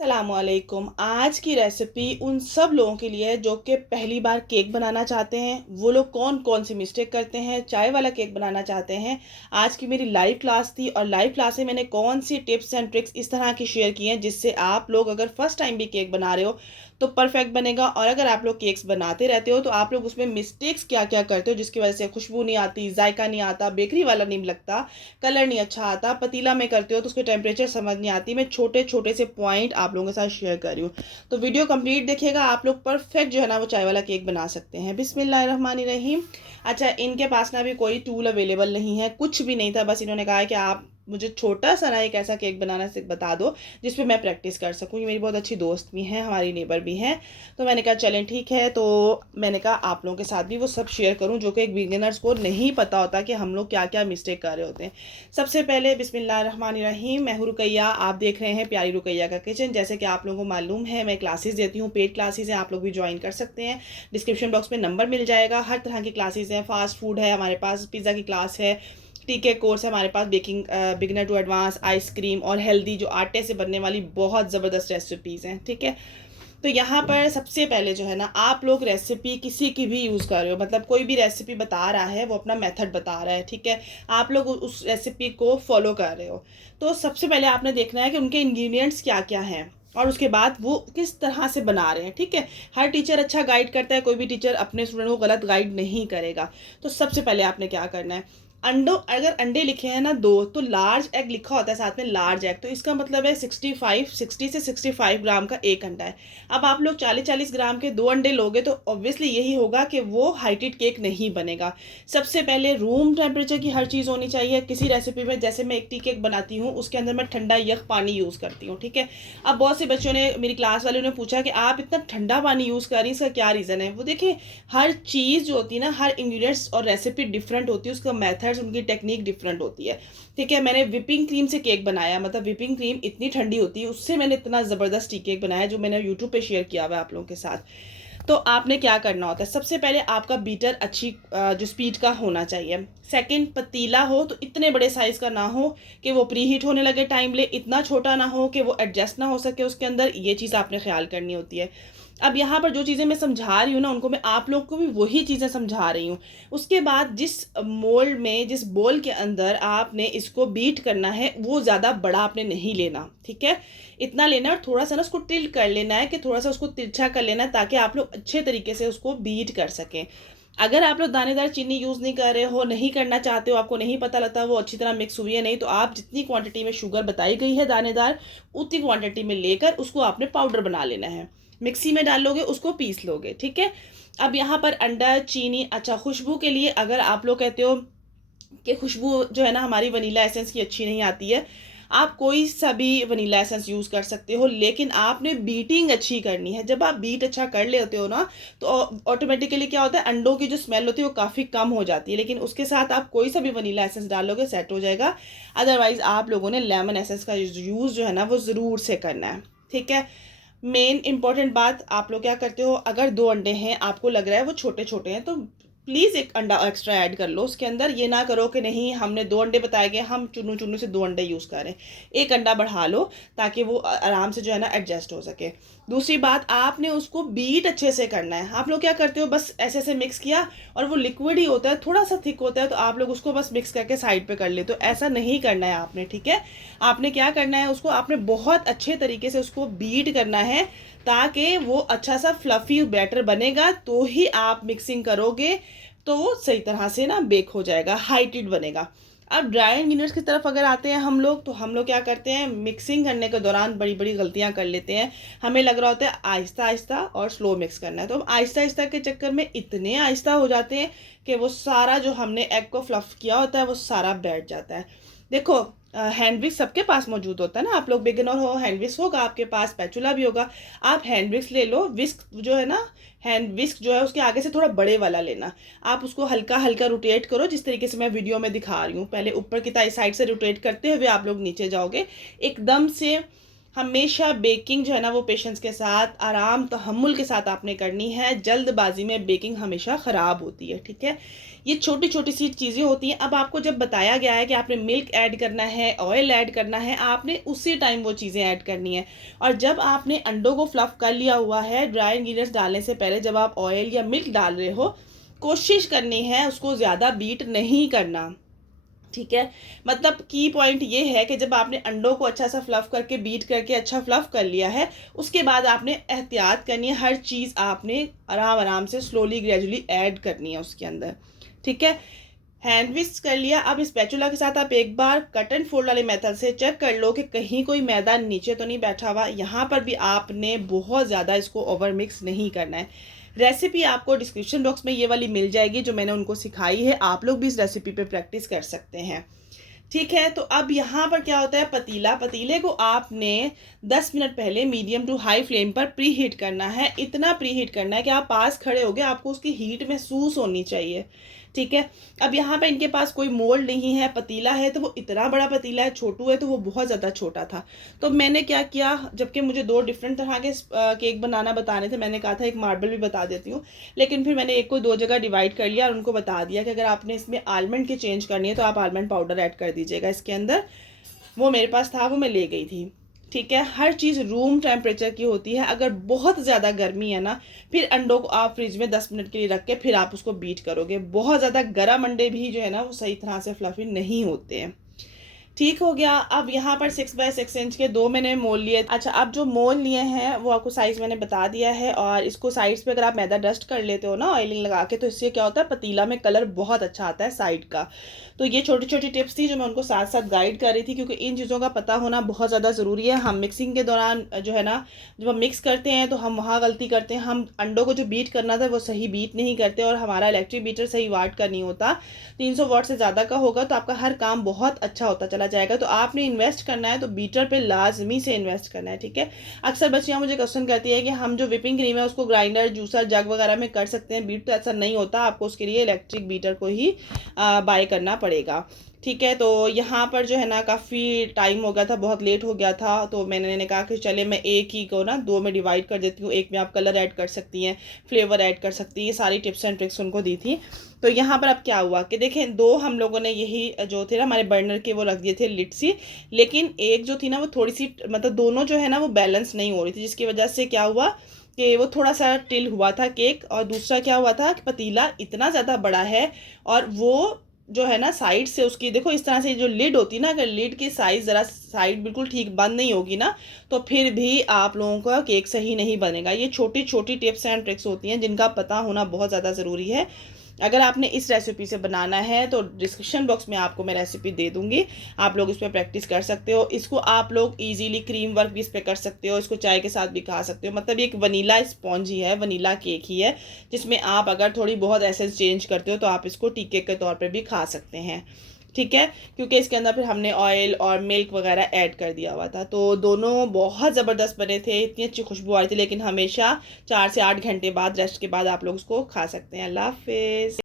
अस्सलामुअलैकुम। आज की रेसिपी उन सब लोगों के लिए है जो कि पहली बार केक बनाना चाहते हैं। वो लोग कौन कौन सी मिस्टेक करते हैं, चाय वाला केक बनाना चाहते हैं। आज की मेरी लाइव क्लास थी और लाइव क्लास में मैंने कौन सी टिप्स एंड ट्रिक्स इस तरह की शेयर की हैं जिससे आप लोग अगर फर्स्ट टाइम भी केक बना रहे हो तो परफेक्ट बनेगा। और अगर आप लोग केक्स बनाते रहते हो तो आप लोग उसमें मिस्टेक्स क्या क्या करते हो जिसकी वजह से खुशबू नहीं आती, जायका नहीं आता, बेकरी वाला नहीं लगता, कलर नहीं अच्छा आता, पतीला में करते हो तो उसके टेम्परेचर समझ नहीं आती। मैं छोटे छोटे से पॉइंट आप लोगों के साथ शेयर कर रही हूँ, तो वीडियो कंप्लीट देखिएगा। आप लोग परफेक्ट जो है ना वो चाय वाला केक बना सकते हैं। बिस्मिल्लाहिर्रहमानिर्रहीम। अच्छा, इनके पास ना भी कोई टूल अवेलेबल नहीं है, कुछ भी नहीं था, बस इन्होंने कहा है कि आप मुझे छोटा सा ना एक ऐसा केक बनाना से बता दो जिस पे मैं प्रैक्टिस कर सकूँ। ये मेरी बहुत अच्छी दोस्त भी हैं, हमारी नेबर भी हैं। तो मैंने कहा चलें ठीक है। तो मैंने कहा आप लोगों के साथ भी वो सब शेयर करूं जो कि एक बिगिनर्स को नहीं पता होता कि हम लोग क्या क्या मिस्टेक कर रहे होते हैं। सबसे पहले बिस्मिल्लाहिर्रहमानिर्रहीम। मैं हूं रुकैया, आप देख रहे हैं प्यारी रुकैया का किचन। जैसे कि आप लोगों को मालूम है मैं क्लासेस देती हूँ, पेड क्लासेस हैं, आप लोग भी ज्वाइन कर सकते हैं। डिस्क्रिप्शन बॉक्स में नंबर मिल जाएगा। हर तरह की क्लासेस हैं, फास्ट फूड है हमारे पास, पिज़्ज़ा की क्लास है, टीके कोर्स है हमारे पास, baking beginner to advance, ice cream और हेल्दी जो आटे से बनने वाली बहुत ज़बरदस्त रेसिपीज़ हैं। ठीक है, तो यहाँ पर सबसे पहले जो है ना आप लोग रेसिपी किसी की भी यूज़ कर रहे हो, मतलब कोई भी रेसिपी बता रहा है वो अपना मेथड बता रहा है, ठीक है, आप लोग उस रेसिपी को फॉलो कर रहे हो। तो सबसे पहले आपने देखना है कि उनके इंग्रेडिएंट्स क्या क्या हैं और उसके बाद वो किस तरह से बना रहे हैं। ठीक है, हर टीचर अच्छा गाइड करता है, कोई भी टीचर अपने स्टूडेंट को गलत गाइड नहीं करेगा। तो सबसे पहले आपने क्या करना है, अंडो अगर अंडे लिखे हैं ना दो, तो लार्ज एग लिखा होता है साथ में, लार्ज एग, तो इसका मतलब है 60 से 65 ग्राम का एक अंडा है। अब आप लोग 40 ग्राम के दो अंडे लोगे तो ऑब्वियसली यही होगा कि वो हाइटेड केक नहीं बनेगा। सबसे पहले रूम टेम्परेचर की हर चीज़ होनी चाहिए किसी रेसिपी में। जैसे मैं एक टी केक बनाती हूँ उसके अंदर मैं ठंडा यख पानी यूज़ करती हूँ। ठीक है, अब बहुत से बच्चों ने, मेरी क्लास वाले ने पूछा कि आप इतना ठंडा पानी यूज़ कर रही हैं, इसका क्या रीज़न है। वो देखिए, हर चीज़ जो होती है ना, हर इंग्रीडियंट्स और रेसिपी डिफरेंट होती है, उसका मेथड्स, उनकी टेक्निक डिफरेंट होती है। ठीक है, मैंने विपिंग क्रीम से केक बनाया, मतलब विपिंग क्रीम इतनी ठंडी होती है, उससे मैंने इतना ज़बरदस्त टी केक बनाया जो मैंने यूट्यूब पे शेयर किया हुआ है आप लोगों के साथ। तो आपने क्या करना होता है, सबसे पहले आपका बीटर अच्छी जो स्पीड का होना चाहिए। सेकंड, पतीला हो तो इतने बड़े साइज़ का ना हो कि वो प्री हीट होने लगे टाइम ले, इतना छोटा ना हो कि वो एडजस्ट ना हो सके उसके अंदर, ये चीज़ आपने ख्याल करनी होती है। अब यहाँ पर जो चीज़ें मैं समझा रही हूँ ना, उनको मैं आप लोग को भी वही चीज़ें समझा रही हूँ। उसके बाद जिस मोल्ड में, जिस बोल के अंदर आपने इसको बीट करना है, वो ज़्यादा बड़ा आपने नहीं लेना। ठीक है, इतना लेना है और थोड़ा सा ना उसको टिल्ट कर लेना है, कि थोड़ा सा उसको तिरछा कर लेना है ताकि आप लोग अच्छे तरीके से उसको बीट कर सकें। अगर आप लोग दानेदार चीनी यूज़ नहीं कर रहे हो, नहीं करना चाहते हो, आपको नहीं पता लगता वो अच्छी तरह मिक्स हुई है नहीं, तो आप जितनी क्वांटिटी में शुगर बताई गई है दानेदार, उतनी क्वांटिटी में लेकर उसको आपने पाउडर बना लेना है। मिक्सी में डाल लोगे, उसको पीस लोगे। ठीक है, अब यहाँ पर अंडा, चीनी, अच्छा खुशबू के लिए अगर आप लोग कहते हो कि खुशबू जो है ना हमारी वनीला एसेंस की अच्छी नहीं आती है, आप कोई सा भी वनीला एसेंस यूज़ कर सकते हो, लेकिन आपने बीटिंग अच्छी करनी है। जब आप बीट अच्छा कर लेते हो ना तो ऑटोमेटिकली क्या होता है, अंडों की जो स्मेल होती है वो काफ़ी कम हो जाती है, लेकिन उसके साथ आप कोई सा भी वनीला एसेंस डालोगे सेट हो जाएगा। अदरवाइज़ आप लोगों ने लेमन एसेंस का यूज़ जो है ना वो ज़रूर से करना है। ठीक है, मेन इंपॉर्टेंट बात, आप लोग क्या करते हो, अगर दो अंडे हैं, आपको लग रहा है वो छोटे छोटे हैं, तो प्लीज़ एक अंडा एक्स्ट्रा ऐड कर लो उसके अंदर। ये ना करो कि नहीं हमने दो अंडे बताए गए, हम चुन्नू चुन्नू से दो अंडे यूज़ करें, एक अंडा बढ़ा लो ताकि वो आराम से जो है ना एडजस्ट हो सके। दूसरी बात, आपने उसको बीट अच्छे से करना है। आप लोग क्या करते हो, बस ऐसे ऐसे मिक्स किया और वो लिक्विड ही होता है, थोड़ा सा थिक होता है, तो आप लोग उसको बस मिक्स करके साइड पे कर ले, तो ऐसा नहीं करना है आपने। ठीक है, आपने क्या करना है, उसको आपने बहुत अच्छे तरीके से उसको बीट करना है ताकि वो अच्छा सा फ्लफ़ी बैटर बनेगा, तो ही आप मिक्सिंग करोगे तो वो सही तरह से ना बेक हो जाएगा, हाइटेड बनेगा। अब ड्राई इंग्रीडियंट्स की तरफ अगर आते हैं हम लोग, तो हम लोग क्या करते हैं, मिक्सिंग करने के दौरान बड़ी बड़ी गलतियां कर लेते हैं। हमें लग रहा होता है आहिस्ता आहिस्ता और स्लो मिक्स करना है, तो हम आहिस्ता आहिस्ता के चक्कर में इतने आहिस्ता हो जाते हैं कि वो सारा जो हमने एग को फ्लफ़ किया होता है वो सारा बैठ जाता है। देखो, हैंड विक्स सबके पास मौजूद होता है ना, आप लोग बिगिनर हो, हैंड विक्स होगा आपके पास, स्पैचुला भी होगा, आप हैंड विक्स ले लो। विस्क जो है ना, हैंड विस्क जो है उसके आगे से थोड़ा बड़े वाला लेना, आप उसको हल्का हल्का रोटेट करो जिस तरीके से मैं वीडियो में दिखा रही हूँ। पहले ऊपर की साइड से रोटेट करते हुए आप लोग नीचे जाओगे, एकदम से हमेशा बेकिंग जो है ना वो पेशेंस के साथ, आराम तहम्मुल के साथ आपने करनी है। जल्दबाजी में बेकिंग हमेशा ख़राब होती है, ठीक है। ये छोटी छोटी सी चीज़ें होती हैं। अब आपको जब बताया गया है कि आपने मिल्क ऐड करना है, ऑयल ऐड करना है, आपने उसी टाइम वो चीज़ें ऐड करनी है। और जब आपने अंडों को फ्लफ़ कर लिया हुआ है, ड्राई इंग्रीडियंट्स डालने से पहले जब आप ऑयल या मिल्क डाल रहे हो, कोशिश करनी है उसको ज़्यादा बीट नहीं करना, ठीक है। मतलब की पॉइंट ये है कि जब आपने अंडों को अच्छा सा फ्लफ़ करके बीट करके अच्छा फ्लफ़ कर लिया है, उसके बाद आपने एहतियात करनी है। हर चीज़ आपने आराम आराम से स्लोली ग्रेजुअली ऐड करनी है उसके अंदर, ठीक है। हैंड विस्क कर लिया। अब स्पैचुला के साथ आप एक बार कट एंड फोल्ड वाले मेथड से चेक कर लो कि कहीं कोई मैदा नीचे तो नहीं बैठा हुआ। यहाँ पर भी आपने बहुत ज़्यादा इसको ओवर मिक्स नहीं करना है। रेसिपी आपको डिस्क्रिप्शन बॉक्स में ये वाली मिल जाएगी जो मैंने उनको सिखाई है। आप लोग भी इस रेसिपी पे प्रैक्टिस कर सकते हैं, ठीक है। तो अब यहाँ पर क्या होता है, पतीले को आपने 10 मिनट पहले मीडियम टू हाई फ्लेम पर प्री हीट करना है। इतना प्री हीट करना है कि आप पास खड़े होगे, आपको उसकी हीट महसूस होनी चाहिए, ठीक है। अब यहाँ पर इनके पास कोई मोल्ड नहीं है, पतीला है तो वो इतना बड़ा पतीला है, छोटू है तो वो बहुत ज़्यादा छोटा था। तो मैंने क्या किया, जबकि मुझे 2 डिफरेंट तरह के केक बनाना बताने थे, मैंने कहा था एक मार्बल भी बता देती हूँ, लेकिन फिर मैंने एक को 2 जगह डिवाइड कर लिया और उनको बता दिया कि अगर आपने इसमें आलमंड की चेंज करनी है तो आप आलमंड पाउडर ऐड कर दीजिएगा इसके अंदर। वो मेरे पास था, वो मैं ले गई थी, ठीक है। हर चीज़ रूम टेम्परेचर की होती है। अगर बहुत ज़्यादा गर्मी है ना, फिर अंडों को आप फ्रिज में 10 मिनट के लिए रख के फिर आप उसको बीट करोगे। बहुत ज़्यादा गर्म अंडे भी जो है ना वो सही तरह से फ्लफी नहीं होते हैं, ठीक हो गया। अब यहाँ पर 6x6 इंच के 2 मैंने मोल लिए। अच्छा, अब जो मोल लिए हैं वो आपको साइज़ मैंने बता दिया है। और इसको साइड्स पे अगर आप मैदा डस्ट कर लेते हो ना ऑयलिंग लगा के, तो इससे क्या होता है, पतीला में कलर बहुत अच्छा आता है साइड का। तो ये छोटी छोटी टिप्स थी जो मैं उनको साथ साथ गाइड कर रही थी, क्योंकि इन चीज़ों का पता होना बहुत ज़्यादा ज़रूरी है। हम मिक्सिंग के दौरान जो है ना, जब हम मिक्स करते हैं तो हम वहाँ गलती करते हैं, हम अंडों को जो बीट करना था वो सही बीट नहीं करते, और हमारा इलेक्ट्रिक बीटर सही वाट का नहीं होता। 300 वाट से ज़्यादा का होगा तो आपका हर काम बहुत अच्छा होता चला जाएगा। तो आपने इन्वेस्ट करना है तो बीटर पे लाजमी से इन्वेस्ट करना है, ठीक है। अक्सर बच्चियाँ मुझे क्वेश्चन करती है कि हम जो विपिंग क्रीम है उसको ग्राइंडर, जूसर, जग वगैरह में कर सकते हैं बीट, तो ऐसा नहीं होता। आपको उसके लिए इलेक्ट्रिक बीटर को ही बाय करना पड़ेगा, ठीक है। तो यहाँ पर जो है ना काफ़ी टाइम हो गया था, बहुत लेट हो गया था, तो मैंने कहा कि चले मैं एक ही को ना 2 में डिवाइड कर देती हूँ। एक में आप कलर ऐड कर सकती हैं, फ्लेवर ऐड कर सकती हैं, ये सारी टिप्स एंड ट्रिक्स उनको दी थी। तो यहाँ पर अब क्या हुआ कि देखें, 2 हम लोगों ने यही जो थे ना हमारे बर्नर के वो रख दिए थे लिड सी, लेकिन एक जो थी ना वो थोड़ी सी, मतलब दोनों जो है ना वो बैलेंस नहीं हो रही थी, जिसकी वजह से क्या हुआ कि वो थोड़ा सा टिल हुआ था केक। और दूसरा क्या हुआ था कि पतीला इतना ज़्यादा बड़ा है, और वो जो है ना साइड से उसकी देखो इस तरह से जो लिड होती है ना, अगर लिड की साइज़ ज़रा साइड बिल्कुल ठीक बंद नहीं होगी ना, तो फिर भी आप लोगों का केक सही नहीं बनेगा। ये छोटी छोटी टिप्स एंड ट्रिक्स होती हैं जिनका पता होना बहुत ज़्यादा ज़रूरी है। अगर आपने इस रेसिपी से बनाना है तो डिस्क्रिप्शन बॉक्स में आपको मैं रेसिपी दे दूँगी, आप लोग इस पर प्रैक्टिस कर सकते हो। इसको आप लोग इजीली क्रीम वर्क भी इस पर कर सकते हो, इसको चाय के साथ भी खा सकते हो। मतलब ये एक वनीला स्पॉन्ज ही है, वनीला केक ही है, जिसमें आप अगर थोड़ी बहुत एसेंस चेंज करते हो तो आप इसको टीके के तौर पर भी खा सकते हैं, ठीक है। क्योंकि इसके अंदर फिर हमने ऑयल और मिल्क वगैरह ऐड कर दिया हुआ था, तो दोनों बहुत ज़बरदस्त बने थे, इतनी अच्छी खुशबू आ रही थी। लेकिन हमेशा 4 से 8 घंटे बाद, रेस्ट के बाद आप लोग उसको खा सकते हैं। अल्लाह हाफिज़।